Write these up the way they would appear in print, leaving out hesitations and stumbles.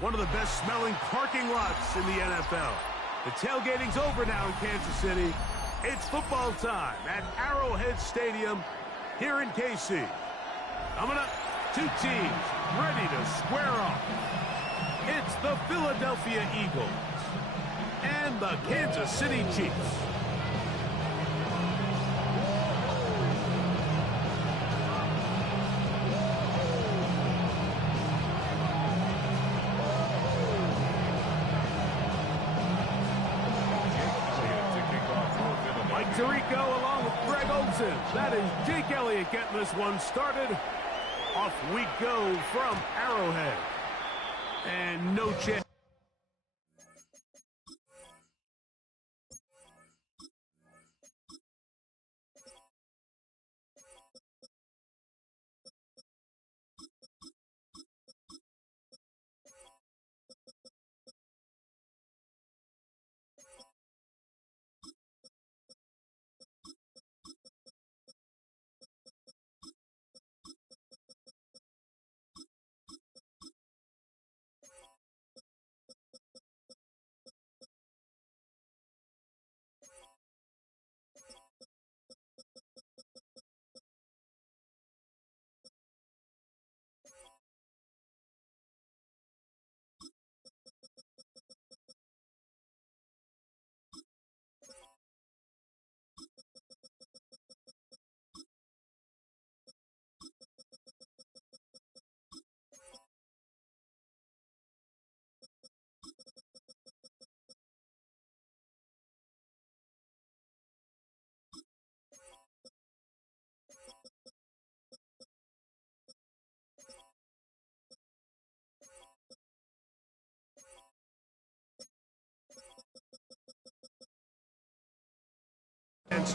one of the best smelling parking lots in the NFL. The tailgating's over now in Kansas City. It's football time at Arrowhead Stadium here in KC. Coming up, two teams ready to square off. It's the Philadelphia Eagles and the Kansas City Chiefs. Tirico along with Greg Olsen. That is Jake Elliott getting this one started. Off we go from Arrowhead. And no chance.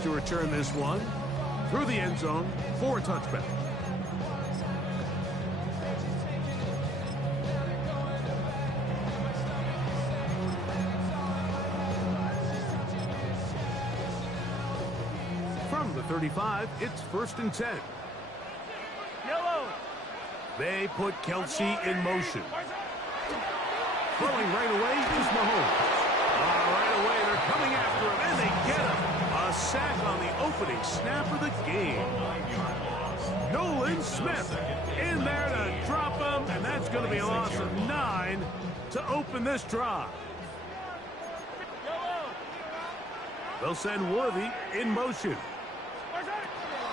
To return this one through the end zone for a touchback. From the 35, it's 1st and 10. Yellow. They put Kelsey in motion. Throwing right away is Mahomes. Right away, they're coming after him, and they get him. A sack on the opening snap of the game. Nolan Smith in there to drop him, and that's going to be a loss of 9 to open this drive. They'll send Worthy in motion.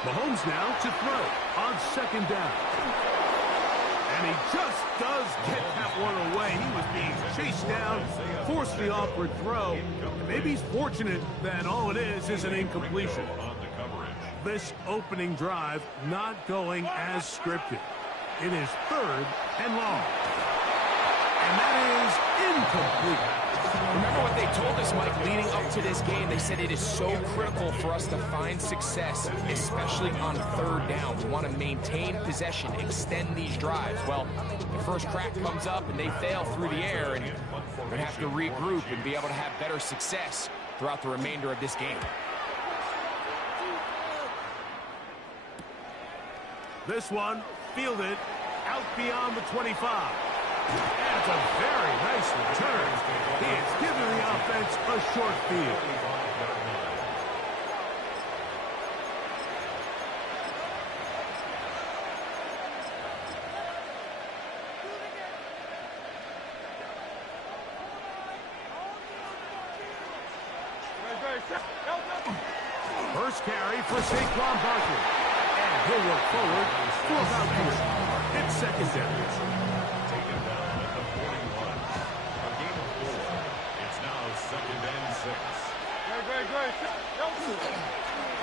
Mahomes now to throw on 2nd down. And he just does get that one away. He was being chased down, forced the awkward throw. And maybe he's fortunate that all it is an incompletion. This opening drive not going as scripted. It is 3rd and long. And that is incomplete. Remember what they told us, Mike, leading up to this game. They said it is so critical for us to find success, especially on 3rd down. We want to maintain possession, extend these drives. Well, the first crack comes up and they fail through the air, and we're going to have to regroup and be able to have better success throughout the remainder of this game. This one fielded out beyond the 25. That's a very nice return. He has given the offense a short field. First carry for Saquon Barkley. And he'll work forward for about 3. It's 2nd down.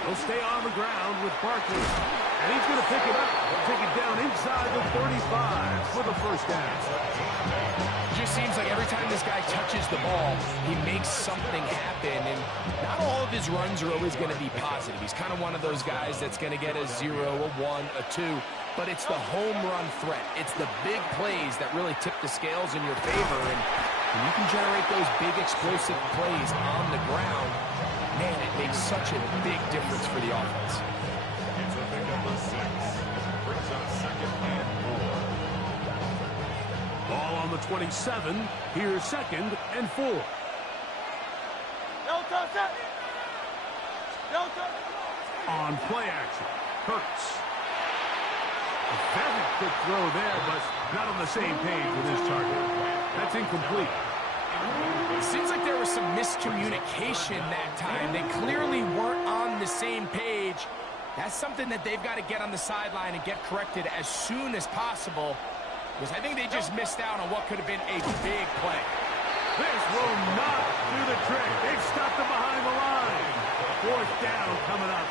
He'll stay on the ground with Barkley, and he's going to pick it up, take it down inside the 35 for the 1st down. It just seems like every time this guy touches the ball, he makes something happen, and not all of his runs are always going to be positive. He's kind of one of those guys that's going to get a 0, a 1, a 2, but it's the home run threat. It's the big plays that really tip the scales in your favor, and when you can generate those big explosive plays on the ground, man, it makes such a big difference for the offense. It's a pickup of 6. Brings up 2nd and 4. Ball on the 27. Here's 2nd and 4. On play action, Hurts. A very quick throw there, but not on the same page with his target. That's incomplete. It seems like there was some miscommunication that time. They clearly weren't on the same page. That's something that they've got to get on the sideline and get corrected as soon as possible, because I think they just missed out on what could have been a big play. This will not do the trick. They've stopped him behind the line. 4th down coming up.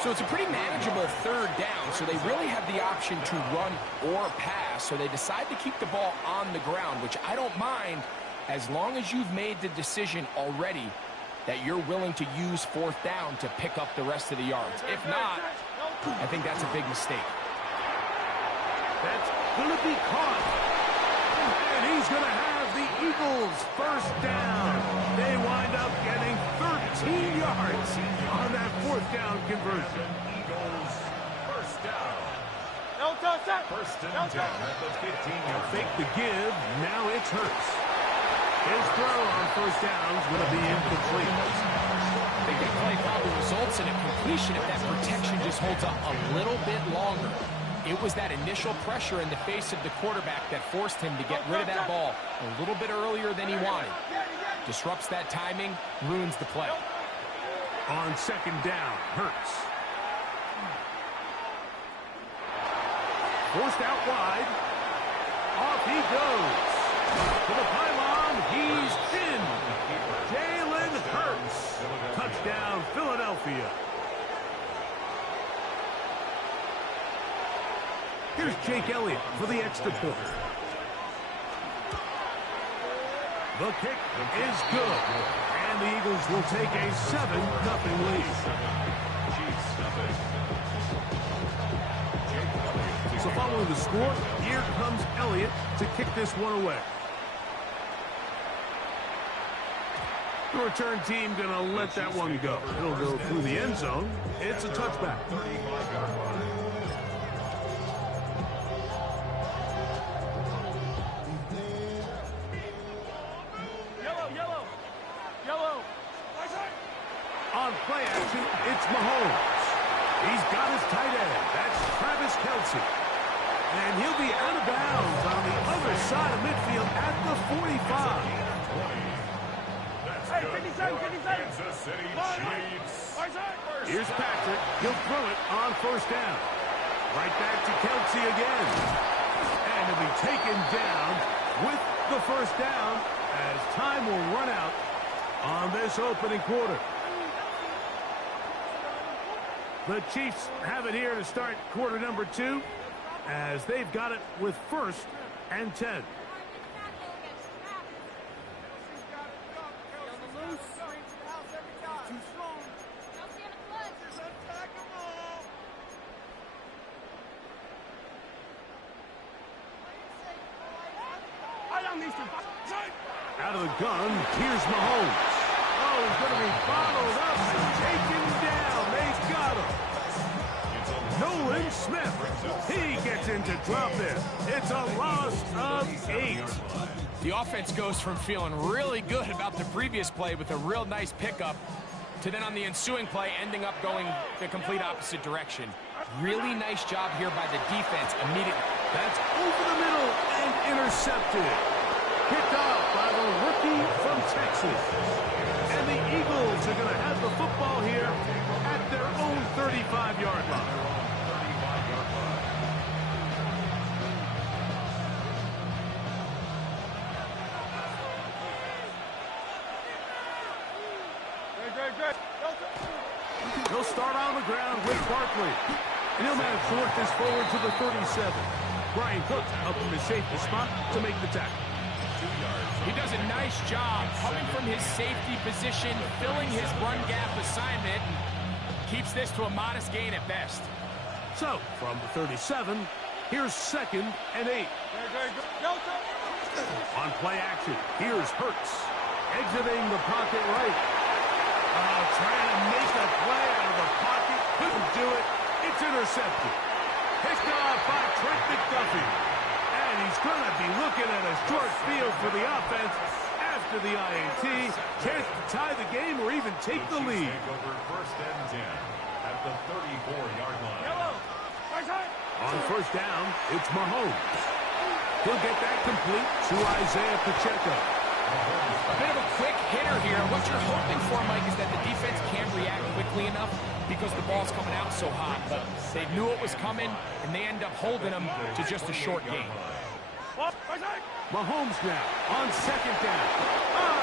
So it's a pretty manageable 3rd down, so they really have the option to run or pass, so they decide to keep the ball on the ground, which I don't mind as long as you've made the decision already that you're willing to use 4th down to pick up the rest of the yards. If not, I think that's a big mistake. That's going to be caught. And he's going to have the Eagles 1st down. They wind up getting 13 yards on that 4th down conversion. Eagles 1st down. First and 10 at the 15-yard. Fake the give. Now it's Hurts. His throw on 1st down is going to be incomplete. I think that play probably results in a completion if that protection just holds up a little bit longer. It was that initial pressure in the face of the quarterback that forced him to get rid of that ball a little bit earlier than he wanted. Disrupts that timing, ruins the play. On 2nd down, Hurts. Forced out wide. Off he goes. To the pylon, he's in. Jalen Hurts. Touchdown, Philadelphia. Here's Jake Elliott for the extra point. The kick is good. And the Eagles will take a 7-0 lead. So following the score, here comes Elliott to kick this one away. The return team going to let that one go. It'll go through the end zone. It's a touchback. On play action, it's Mahomes. He's got his tight end. That's Travis Kelce. And he'll be out of bounds on the other side of midfield at the 45. Hey, 57. Kansas City Chiefs. Here's Patrick. He'll throw it on 1st down. Right back to Kelce again. And he'll be taken down with the 1st down as time will run out on this opening quarter. The Chiefs have it here to start quarter number 2 as they've got it with 1st and 10. Out of the gun, here's Mahomes. Oh, he's going to be bottled up and taken down. They got him. Nolan Smith. He gets in to drop it. It's a loss of 8. The offense goes from feeling really good about the previous play with a real nice pickup to then on the ensuing play ending up going the complete opposite direction. Really nice job here by the defense immediately. That's over the middle and intercepted. Picked off by the rookie from Texas. And the Eagles are going to have the football here at their own 35-yard line. He'll start on the ground with Barkley. And he'll manage to work this forward to the 37. Brian Cook up in the safety spot to make the tackle. He does a nice job coming from his safety position, filling his run gap assignment, and keeps this to a modest gain at best. So, from the 37, here's 2nd and 8. On play action, here's Hurts. Exiting the pocket right. Trying to make a play out of the pocket. Couldn't do it. It's intercepted. Picked off by Trent McDuffie. And he's gonna be looking at a short field for the offense after the INT. Chance to tie the game or even take the lead. Over first and 10 at the 34-yard line. On first down, it's Mahomes. He'll get that complete to Isaiah Pacheco. A bit of a quick hitter here. What you're hoping for, Mike, is that the defense can't react quickly enough because the ball's coming out so hot. But they knew it was coming, and they end up holding them to just a short gain. Mahomes now on second down.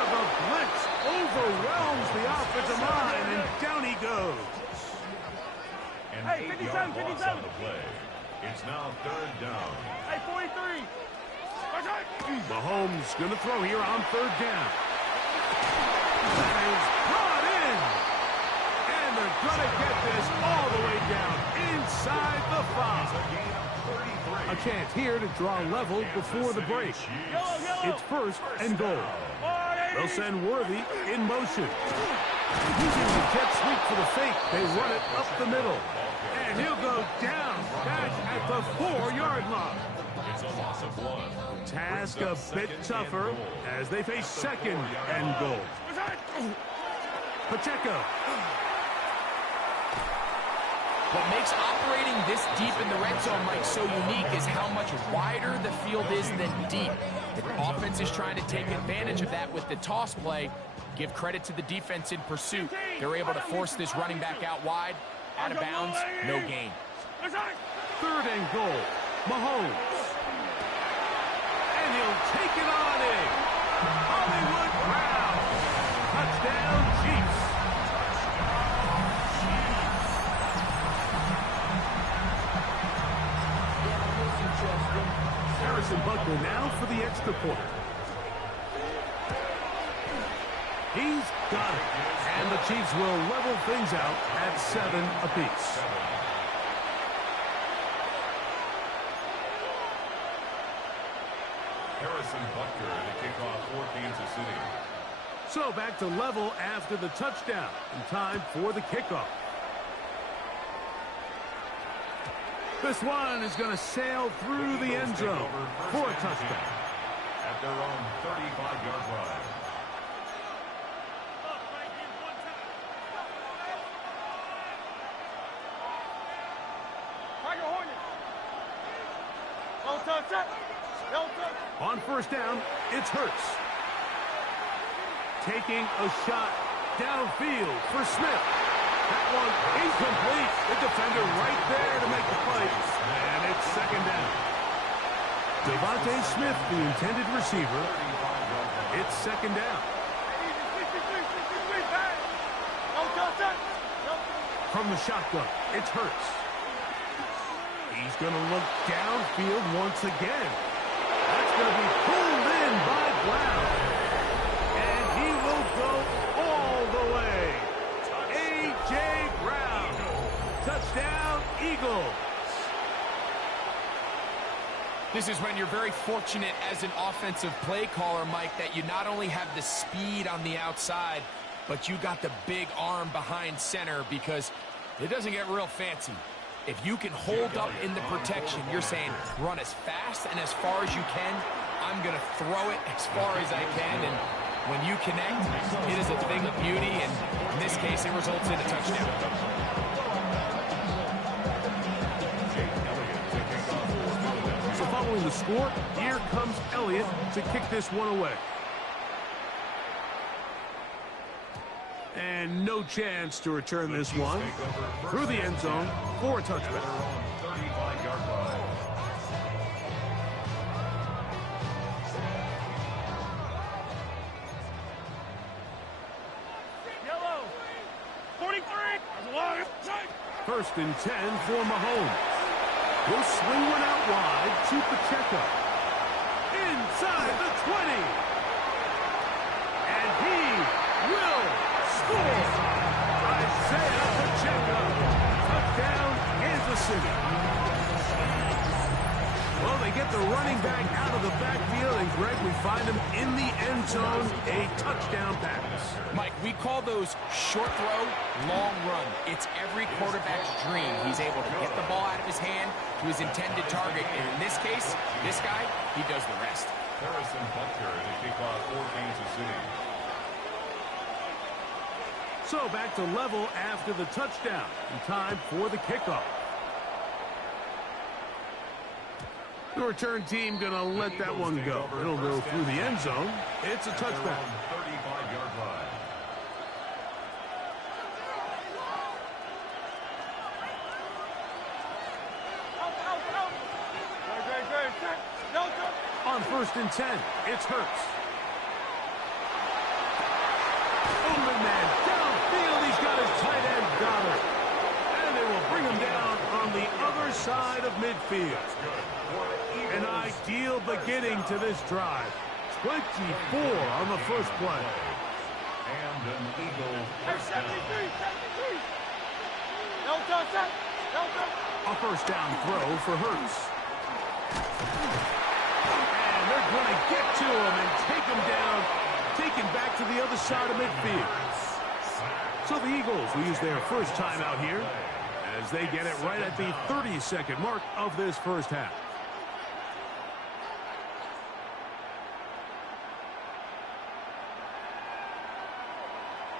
The blitz overwhelms the offensive line, and down he goes. And 8-yard loss on the play. It's now third down. 43. Mahomes going to throw here on third down. That is brought in. And they're going to get this all the way down inside the 5. A chance here to draw level before the break. It's first and goal. They'll send Worthy in motion. Using the jet sweep for the fake, they run it up the middle. And he'll go down back at the 4-yard line. It's a loss of 1. Task a bit tougher as they face second and goal. Pacheco. What makes operating this deep in the red zone, Mike, so unique is how much wider the field is than deep. The offense is trying to take advantage of that with the toss play. Give credit to the defense in pursuit. They're able to force this running back out wide. Out of bounds, no gain. Third and goal. Mahomes. And he'll take it on in. Hollywood Brown. Touchdown, Chiefs. Harrison Butker now for the extra point. He's got it. And the Chiefs will level things out at 7 apiece. Harrison Butker to kick off for Kansas City. So back to level after the touchdown. And time for the kickoff. This one is going to sail through the end zone for a touchdown. At their own 35-yard line. On first down, it's Hurts. Taking a shot downfield for Smith. That one incomplete. The defender right there to make the play. And it's second down. Devontae Smith, the intended receiver. It's second down. From the shotgun, it's Hurts. He's going to look downfield once again. That's going to be pulled in by Brown. And he will go all the way. A.J. Brown. Touchdown, Eagles. This is when you're very fortunate as an offensive play caller, Mike, that you not only have the speed on the outside, but you got the big arm behind center because it doesn't get real fancy. If you can hold up in the protection, you're saying run as fast and as far as you can. I'm going to throw it as far as I can. And when you connect, it is a thing of beauty. And in this case, it results in a touchdown. So following the score, here comes Elliott to kick this one away. And no chance to return this one through the end zone for a touchback. 35-yard line. Yellow. 43. First and 10 for Mahomes. He'll swing one out wide to Pacheco. Inside the 20. And he will score. Isaiah Pacheco. Touchdown, Kansas City. Well, they They get the running back out of the backfield, and Greg, we find him in the end zone, a touchdown pass. Mike, we call those short throw, long run. It's every quarterback's dream. He's able to get the ball out of his hand to his intended target. And in this case, this guy, he does the rest. Harrison Butker to kick off for Kansas City. So back to level after the touchdown. And time for the kickoff. The return team going to let that one go. It'll go through the end zone. It's a touchback. 35-yard line. On 1st and 10, it's Hurts. Open man downfield. He's got his tight end, Goddard. And they will bring him down on the other side of midfield. An ideal beginning to this drive. 24 on the first play. And an Eagle. A first down throw for Hurts. And they're going to get to him and take him down, taken back to the other side of midfield. So the Eagles will use their first timeout here as they get it right at the 30-second mark of this first half.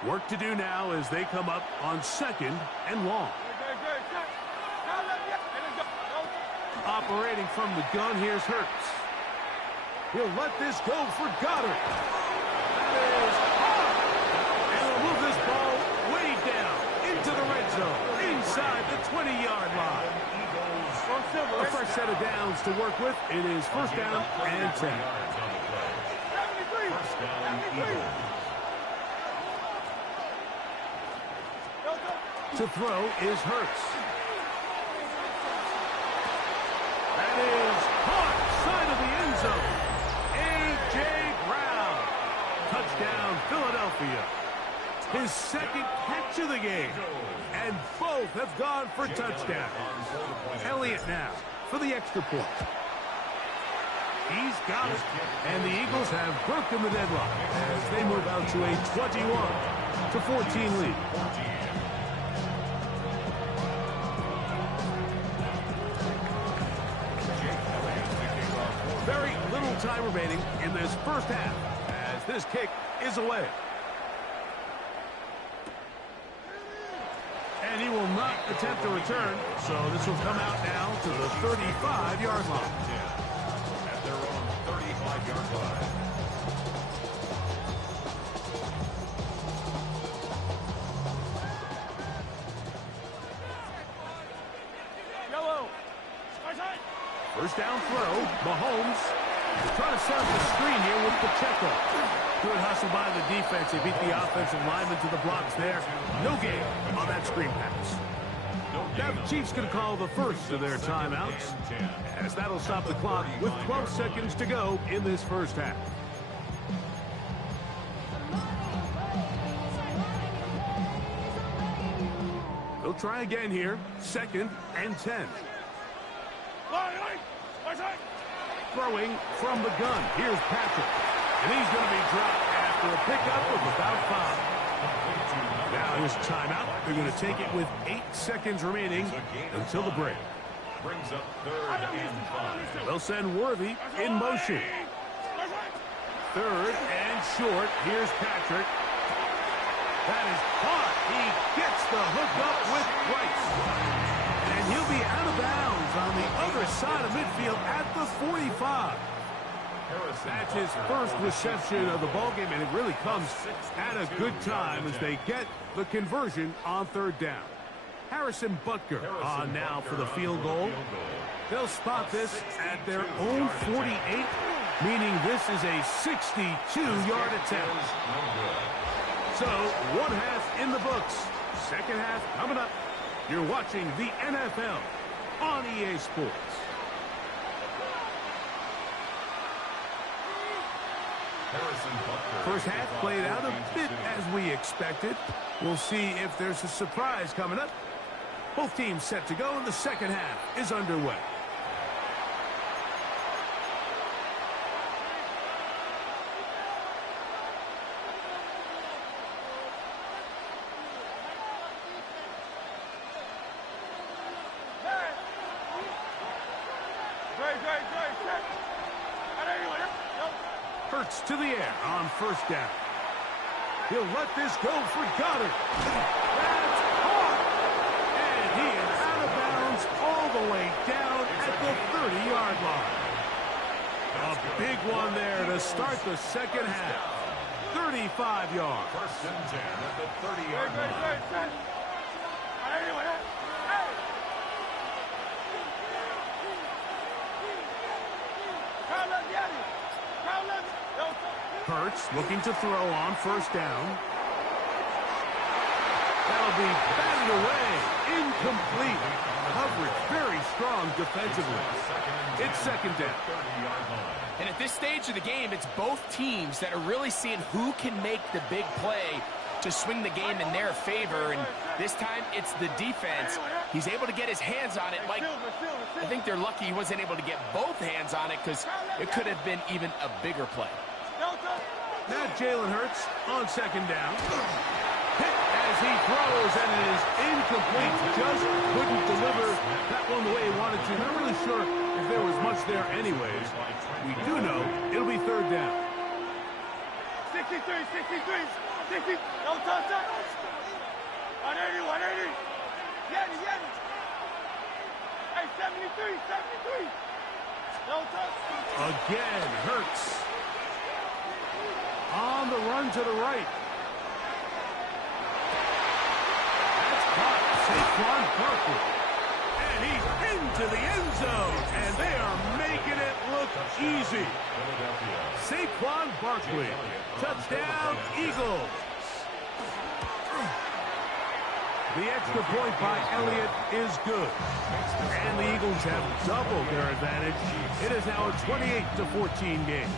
Work to do now as they come up on 2nd and long. Operating from the gun, here's Hurts. He'll let this go for Goddard. That is hard. And he'll move this ball way down into the red zone, inside the 20-yard line. A fresh set of downs to work with. It is first down and 10. First down, Eagles. To throw is Hurts. That is caught side of the end zone. A.J. Brown. Touchdown, Philadelphia. His second catch of the game. And both have gone for touchdowns. Elliott now for the extra point. He's got it. And the Eagles have broken the deadlock as they move out to a 21-14 lead. Very little time remaining in this first half as this kick is away. And he will not attempt a return, so this will come out now to the 35-yard line. At their own 35-yard line. First down throw, Mahomes trying to set up the screen here with Pacheco. Good hustle by the defense. They beat the offensive lineman to the blocks there. No gain on that screen pass. Now the Chiefs going to call the first of their timeouts, as that'll stop the clock with 12 seconds to go in this first half. They'll try again here, 2nd and 10. Throwing from the gun. Here's Patrick. And he's going to be dropped after a pickup of about 5. Now here's a timeout. They're going to take it with 8 seconds remaining until the break. Brings up 3rd and 5. They'll send Worthy in motion. 3rd and short. Here's Patrick. That is caught. He gets the hook up with Price. And he'll be out of bounds on the other side of midfield at the 45. That's his first reception of the ballgame, and it really comes at a good time as they get the conversion on 3rd down. Harrison Butker on now for the field goal. They'll spot this at their own 48, meaning this is a 62-yard attempt. So, one half in the books. Second half coming up. You're watching the NFL on EA Sports. First half played out a bit as we expected. We'll see if there's a surprise coming up. Both teams set to go, and the second half is underway. Hurts to the air on first down. He'll let this go for Goddard. That's caught. And he is out of bounds all the way down at the 30-yard line. A big one there to start the second half. 35 yards. First and 10 at the 30-yard line. Hurts looking to throw on first down. That'll be batted away. Incomplete. Coverage very strong defensively. It's second down. And at this stage of the game, it's both teams that are really seeing who can make the big play to swing the game in their favor. And this time, it's the defense. He's able to get his hands on it. Mike, I think they're lucky he wasn't able to get both hands on it because it could have been even a bigger play. Now Jalen Hurts on second down. Hit as he throws, and it is incomplete. Just couldn't deliver that one the way he wanted to. Not really sure if there was much there anyways. We do know it'll be third down. 63. No touchdown. 180. Yeti. Hey, 73. No touchdown. Again, Hurts on the run to the right. That's caught. Saquon Barkley. And he's into the end zone. And they are making it look easy. Saquon Barkley. Touchdown, Eagles. The extra point by Elliott is good. And the Eagles have doubled their advantage. It is now a 28-14 game.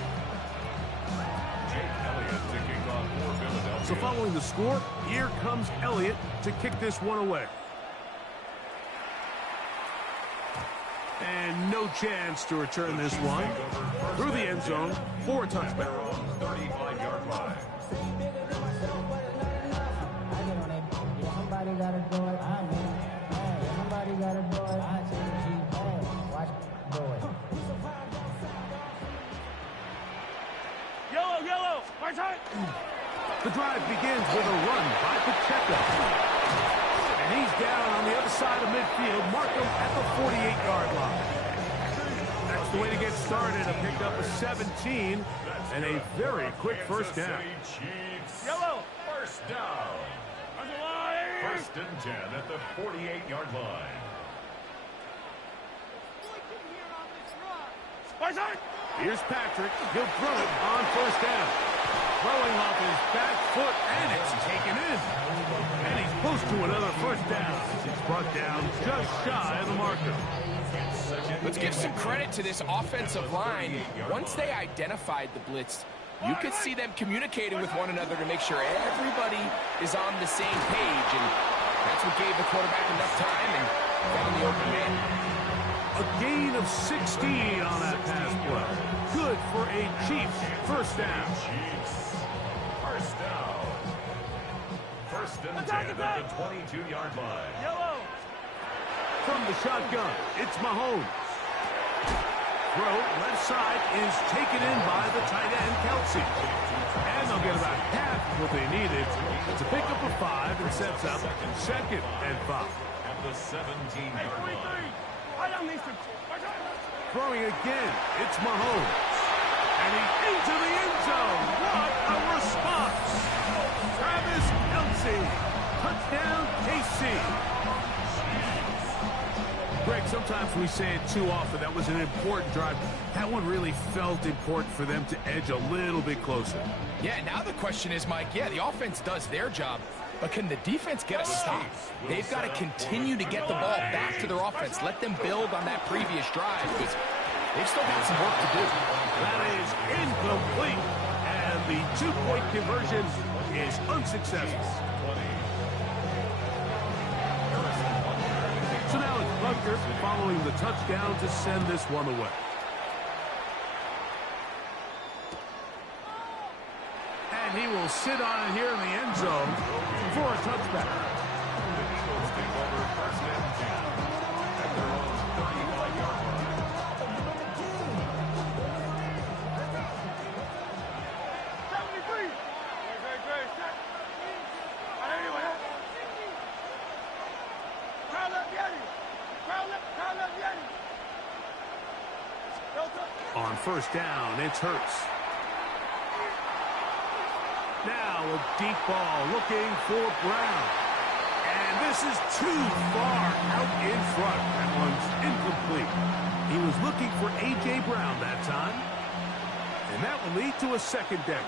So following the score, here comes Elliott to kick this one away. And no chance to return this one through the end zone for a touchback. 35-yard line. Somebody got to do it. Somebody got to do it. Watch do it. Yellow. Right side. The drive begins with a run by Pacheco. And he's down on the other side of midfield. Mark him at the 48-yard line. That's the way to get started. A pick up of 17 and a very quick first down. Yellow. First down. First and 10 at the 48-yard line. Right side. Here's Patrick. He'll throw it on first down. Throwing off his back foot, and it's taken in. And he's close to another first down. He's brought down just shy of the marker. Let's give some credit to this offensive line. Once they identified the blitz, you could see them communicating with one another to make sure everybody is on the same page. And that's what gave the quarterback enough time and found the open man. A gain of 16 on that pass play. Good for a Chiefs first down. First down. First and 10 at the 22-yard line. Yellow. From the shotgun, it's Mahomes. Throw left side is taken in by the tight end, Kelsey. And they'll get about half of what they needed. It's a pickup of 5 and sets up second and 5. At the 17-yard line. Throwing again, it's Mahomes. And he's into the end zone. What a response. Travis Kelsey. Touchdown, KC. Greg, sometimes we say it too often. That was an important drive. That one really felt important for them to edge a little bit closer. Yeah, now the question is, Mike, the offense does their job, but can the defense get a stop? They've got to continue to get the ball back to their offense. Let them build on that previous drive because they've still got some work to do. That is incomplete. And the two-point conversion is unsuccessful. So now it's Butker following the touchdown to send this one away. And he will sit on it here in the end zone for a touchback. On first down, it's Hurts. Now a deep ball looking for Brown. And this is too far out in front. That one's incomplete. He was looking for A.J. Brown that time. And that will lead to a second down.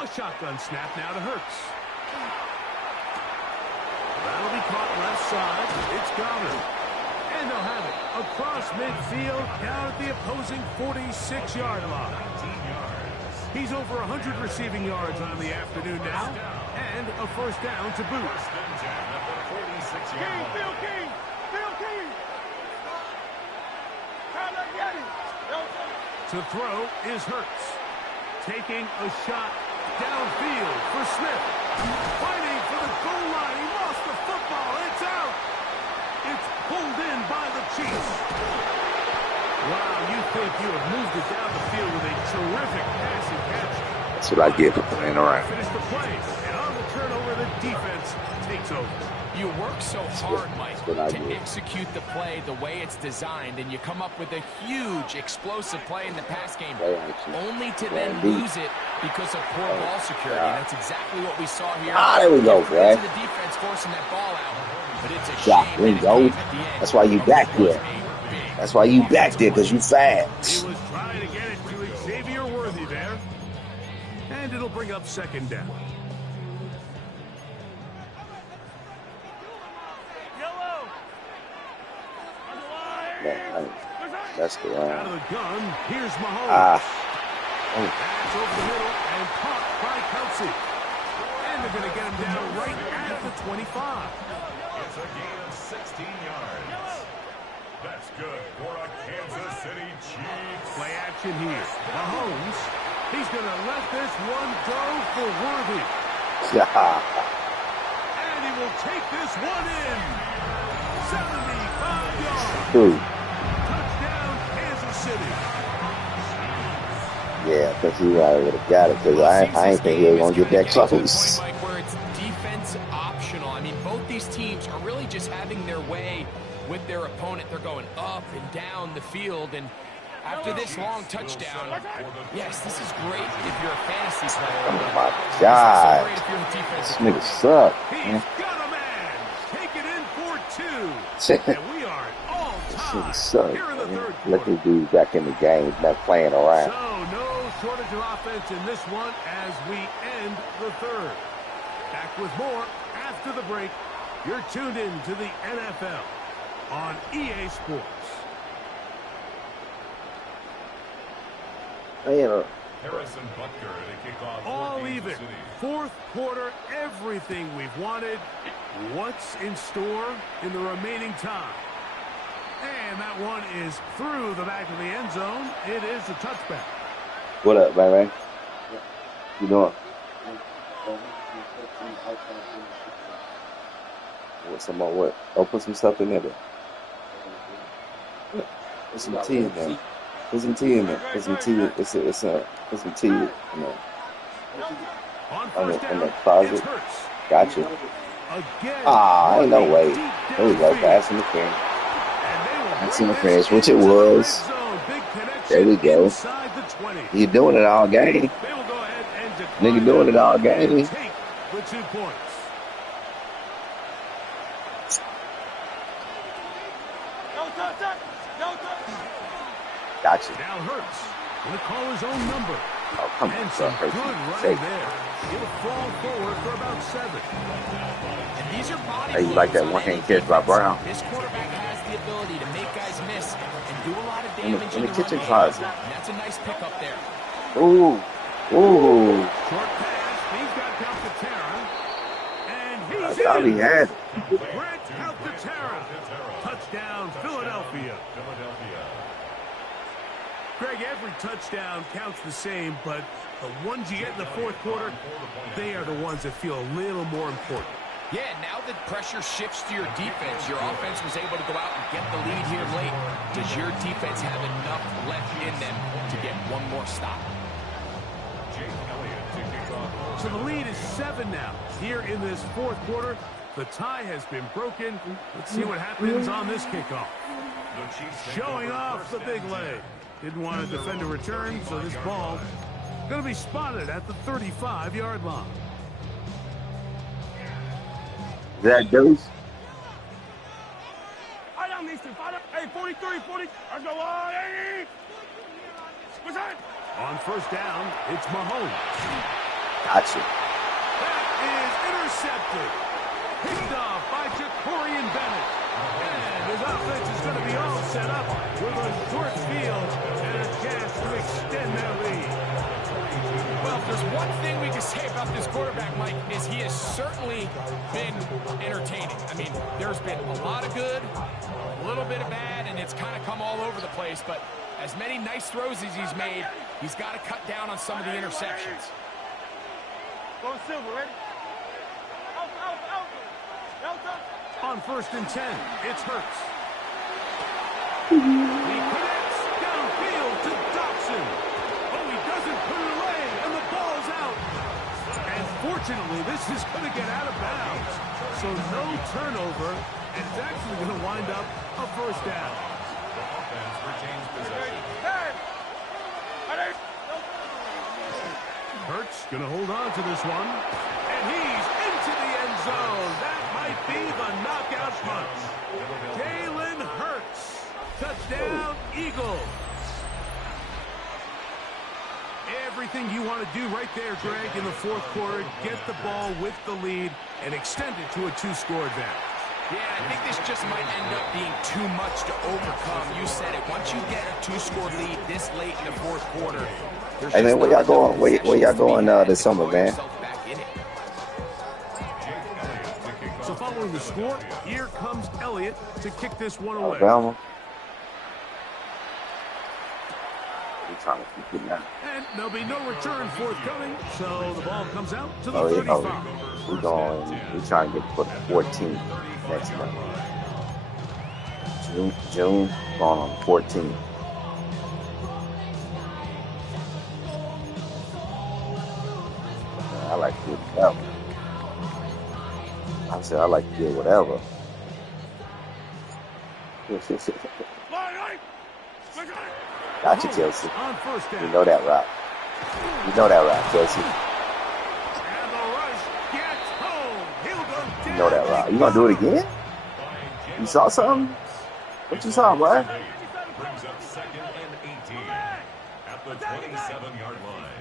A shotgun snap now to Hurts. That'll be caught left side. It's Goddard. And they'll have it across midfield down at the opposing 46-yard line. He's over 100 receiving yards on the afternoon now. And a first down to boot. To throw is Hurts. Taking a shot downfield for Smith. Fighting for the goal line. He lost the football. It's out. It's pulled in by the Chiefs. Wow, you think you have moved it down the field with a terrific passing catch. That's what I get for playing around. Finish the play, and on the turnover, the defense takes over. You work so hard, Mike, to execute the play the way it's designed, and you come up with a huge, explosive play in the pass game, only to then lose it because of poor ball security. And that's exactly what we saw here. There we go, Brad. To the defense forcing that ball out, but it's a Yeah, there shame you go. at the end. That's why you back there. That's why you back there, because you fast. He was trying to get it to Xavier Worthy there. And it'll bring up second down. That's the Out of the gun, here's Mahomes. That's over the middle and caught by Kelsey. And they're going to get him down right at the 25. It's a gain of 16 yards. That's good for a Kansas City Chiefs. Play action here. Mahomes, he's going to let this one go for Worthy. And he will take this one in. 75 yards. Dude. Touchdown, Kansas City. Yeah, I think he would have got it, because I ain't think he was going to get that close. Where it's defense optional. I mean, both these teams are really just having their way with their opponent. They're going up and down the field, and after this long touchdown, yes, this is great if you're a fantasy player. Oh my God. This is so great if you're a defensive This nigga suck. He's got a man. Take it in for two. And we are all tied here in the third quarter. Let this dude back in the game, not playing around. So no shortage of offense in this one as we end the third. Back with more after the break. You're tuned in to the NFL on EA Sports. Harrison Butker to kick off. All even. Fourth quarter, everything we've wanted. What's in store in the remaining time? And that one is through the back of the end zone. It is a touchback. What up, man? You doing? What's some more? What? Oh, put some stuff in there. Put some tea in there. Put some tea in there. Put some tea. Put some tea in there. In the closet. Gotcha. Ain't no way. There we go. Pass interference. Pass interference, which it was. There we go. You doing it all game. Nigga doing it all game. Gotcha. Now Hurts going to call his own number. Oh, come and on, some Hurts. good running there. He'll fall forward for about 7. And these are body Hey, you like that one-hand catch by Brown? This quarterback has the ability to make guys miss and do a lot of damage in the run kitchen game. closet. And that's a nice pickup there. Ooh. Ooh. Short pass. He's got Calcaterra. And he's I thought he had it. Brett Calcaterra. Touchdown, Philadelphia. Greg, every touchdown counts the same, but the ones you get in the fourth quarter, they are the ones that feel a little more important. Yeah, now that pressure shifts to your defense, your offense was able to go out and get the lead here late. Does your defense have enough left in them to get one more stop? Jake Elliott So the lead is 7 now. Here in this fourth quarter, the tie has been broken. Let's see what happens on this kickoff. Showing off the big leg. Didn't want to defend a return, so this ball going to be spotted at the 35-yard line. Is that Deuce? Hey, 43, 40. Let's go. What's that? On first down, it's Mahomes. Gotcha. That is intercepted. Picked off by Jacorian Bennett. And his offense is going to be all set up with a short field and a chance to extend their lead. Well, if there's one thing we can say about this quarterback, Mike, is he has certainly been entertaining. I mean, there's been a lot of good, a little bit of bad, and it's kind of come all over the place. But as many nice throws as he's made, he's got to cut down on some of the interceptions. Go Silver, ready? On first and 10, it's Hurts. He connects downfield to Dobson. Oh, he doesn't put it away, and the ball's out. And fortunately, this is going to get out of bounds. So no turnover, and it's actually going to wind up a first down. The offense retains possession. Hurts going to hold on to this one. And he's into the end zone. That might be the knockout punch. Jalen Hurts. Touchdown, Eagles. Everything you want to do right there, Greg, in the fourth quarter. Get the ball with the lead and extend it to a 2-score advantage. Yeah, I think this just might end up being too much to overcome. You said it. Once you get a 2-score lead this late in the fourth quarter, Hey man, where y'all going? Where y'all going this summer, man? So following the score, here comes Elliott to kick this one away. Alabama. We're trying to keep it now. And there'll be no return forthcoming, so the ball comes out to the 35. We're trying to get for the 14th next month. June, going on the 14th. I like to do whatever. I said I like to do whatever. Gotcha, Kelsey. You know that route. You know that route, Kelsey. You know that route. You gonna do it again? You saw something? What you saw, boy? Brings up second and 18 at the 27-yard line.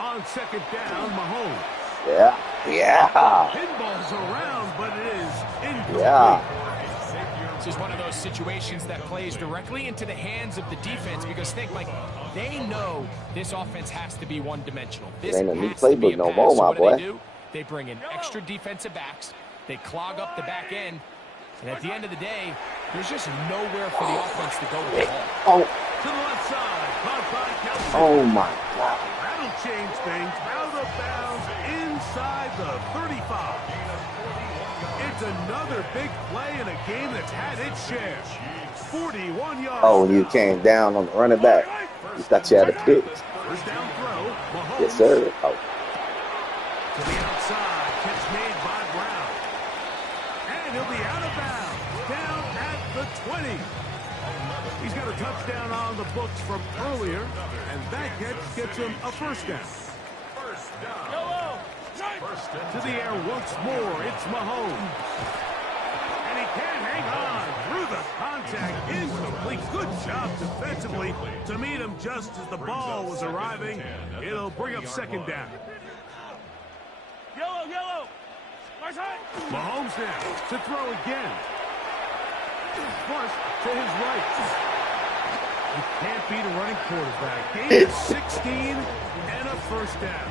On second down, Mahomes. Yeah. Pinball's around, but it is incomplete. Yeah. This is one of those situations that plays directly into the hands of the defense because think, like, they know this offense has to be one-dimensional. This ain't a new has to be playbook a no pass. more, So my what boy. do? They bring in extra defensive backs. They clog up the back end. And at the end of the day, there's just nowhere for the offense to go with the ball. To the left side, caught by Kelsey. Oh my God. That'll change things. Out of bounds inside the 35. It's another big play in a game that's had its share. 41 yards. Oh, and you came down on the running back. You thought you had a pick. First down throw. Mahomes. Yes, sir. Oh. To the outside. Catch made by Brown. And he'll be out of bounds. Down at the 20. He's got a touchdown on the books from earlier, and that catch gets him a first down. To the air once more, it's Mahomes. And he can't hang on through the contact. Incomplete. Good job defensively to meet him just as the ball was arriving. It'll bring up second down. Yellow. Mahomes now to throw again. First to his right. You can't beat a running quarterback. Gain of 16 and a first down.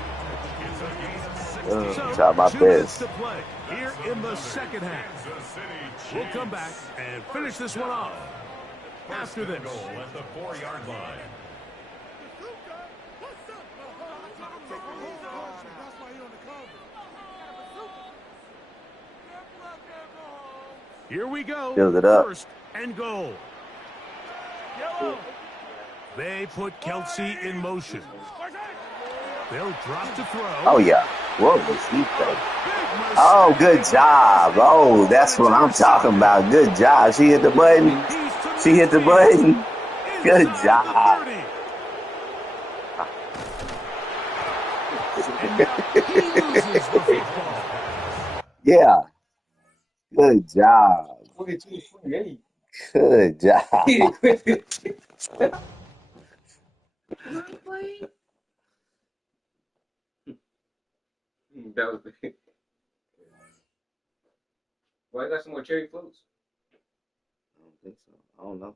Try my 2 minutes best. to play here in the second half. We'll come back and finish this one off after this. Goal at the 4-yard line. Here we go. Build it up. First and goal. They put Kelsey in motion. They'll drop to throw. Oh, yeah. What was he saying? Oh, good job. Oh, that's what I'm talking about. Good job. She hit the button. She hit the button. Good job. Yeah. Good job. 22-28. Good job. That was the. Why you got some more cherry floats? I don't think so. I don't know.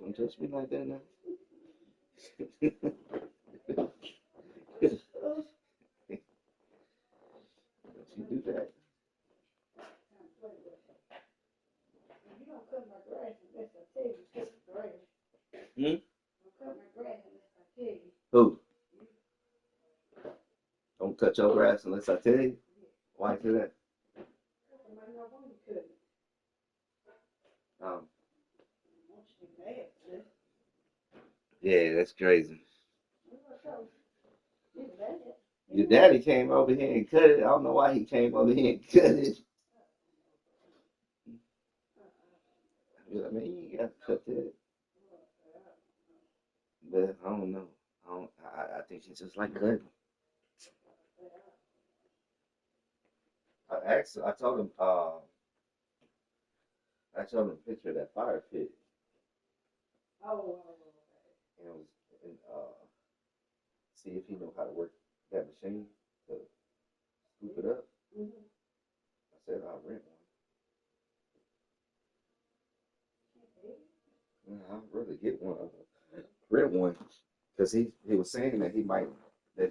Don't touch me like that now. Don't you do that. Hmm? Who? Don't touch your grass unless I tell you. Why do that? Um, yeah, that's crazy. Your daddy came over here and cut it. I don't know why he came over here and cut it. I mean, you got to cut that. But I don't know. I think it's just like cutting. I told him, I showed him a picture of that fire pit. And it was, and, see if he know how to work that machine to scoop it up. I said I'll rent one. I'll really get one. Rent one, because he was saying that he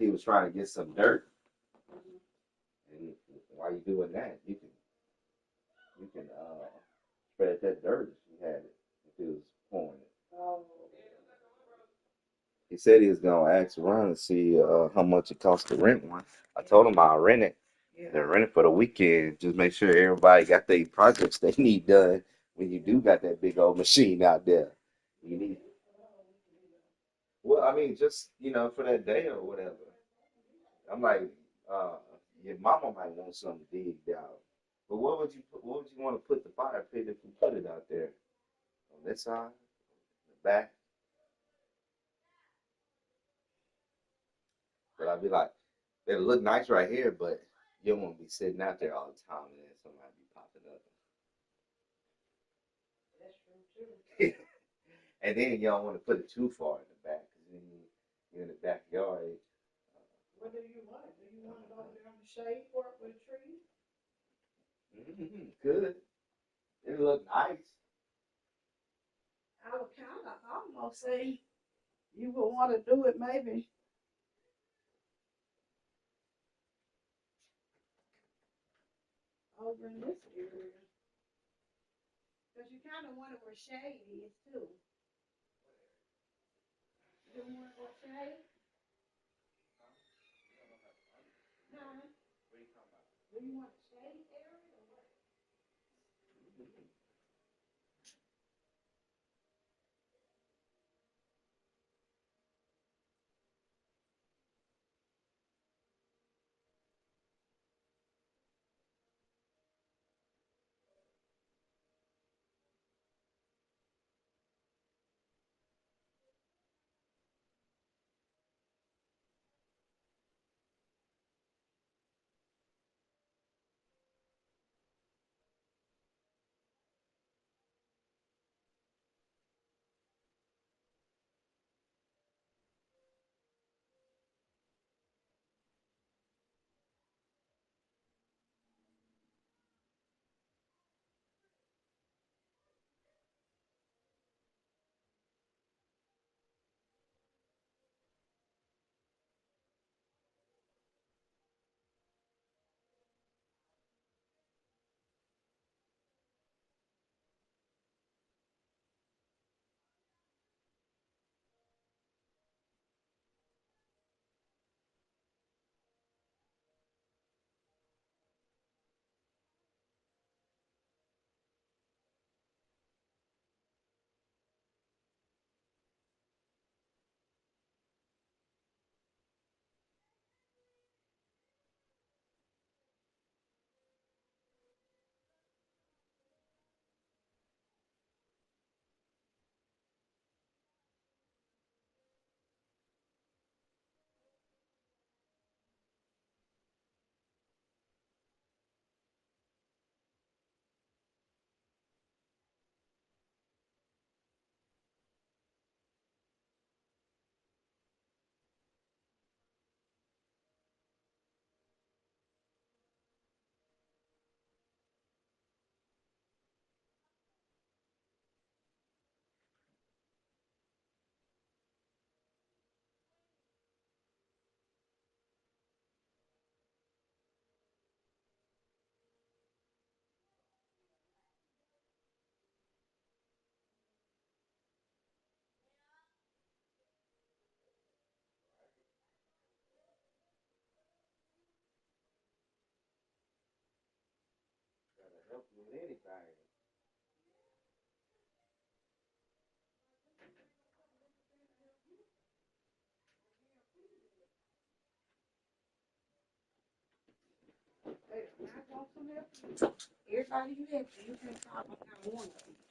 was trying to get some dirt. And while you're doing that, you can spread that dirt if you had it, if he was pouring it. He said he was gonna ask around and see how much it costs to rent one. I told him I'll rent it. They're renting for the weekend. Just make sure everybody got their projects they need done when you do got that big old machine out there. You need. Well, I mean, just for that day or whatever. I'm like, uh, your mama might want something digged out. But what would you want to put the fire pit if you put it out there? On this side, the back? But I'd be like, it'll look nice right here, but you don't want to be sitting out there all the time and then somebody be popping up. And then you don't want to put it too far in the back because then you're in the backyard. Good. It look nice.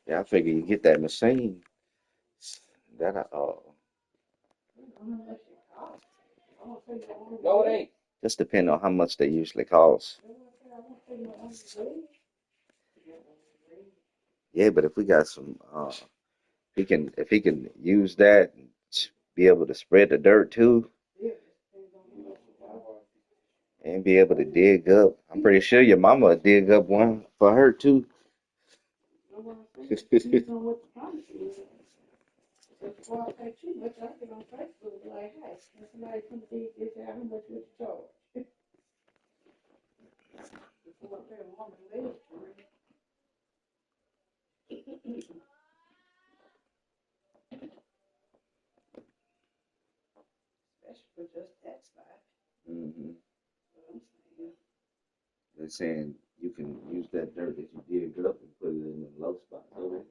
Yeah, I figure you get that machine. That No, it ain't. just depend on how much they usually cost. Yeah, but if we got some, if he can use that and be able to spread the dirt too, and be able to dig up. I'm pretty sure your mama would dig up one for her too. Hmm. They're saying you can use that dirt that you dig up and put it in the low spots. Okay.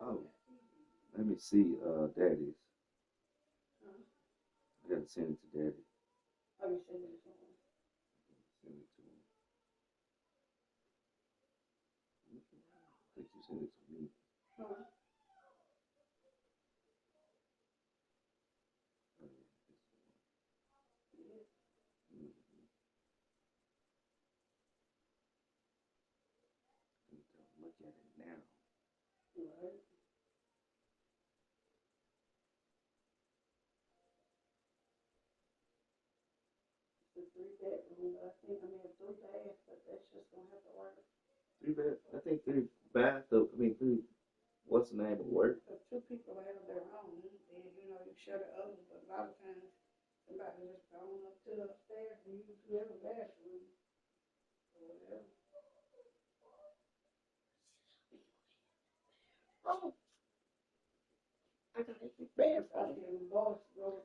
Oh, let me see, Daddy's. I gotta send it to Daddy. Send it to him. I think you sent it to me. Look at it now. Three bed. I think three bath. I mean, three. What's the name of work?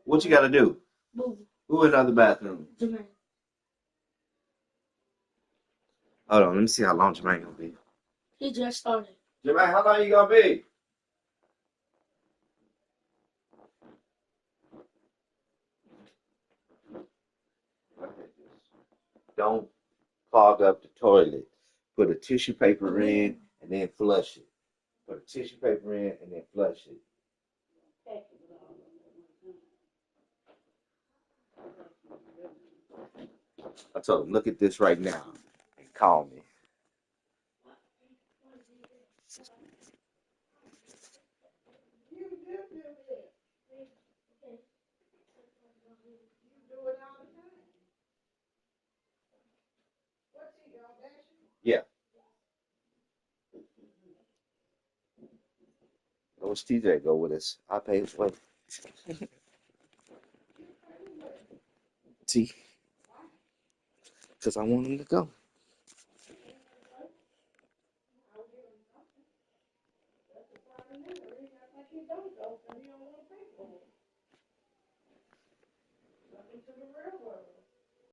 What you got to do? Who in the other bathroom? Hold on, let me see how long Jermaine gonna be. He just started. Jermaine, how long you gonna be? Don't clog up the toilet. Put a tissue paper in and then flush it. Put a tissue paper in and then flush it. I told him, look at this right now and call me. Yeah. I wish TJ go with us. I pay his way. See? Because I want him to go.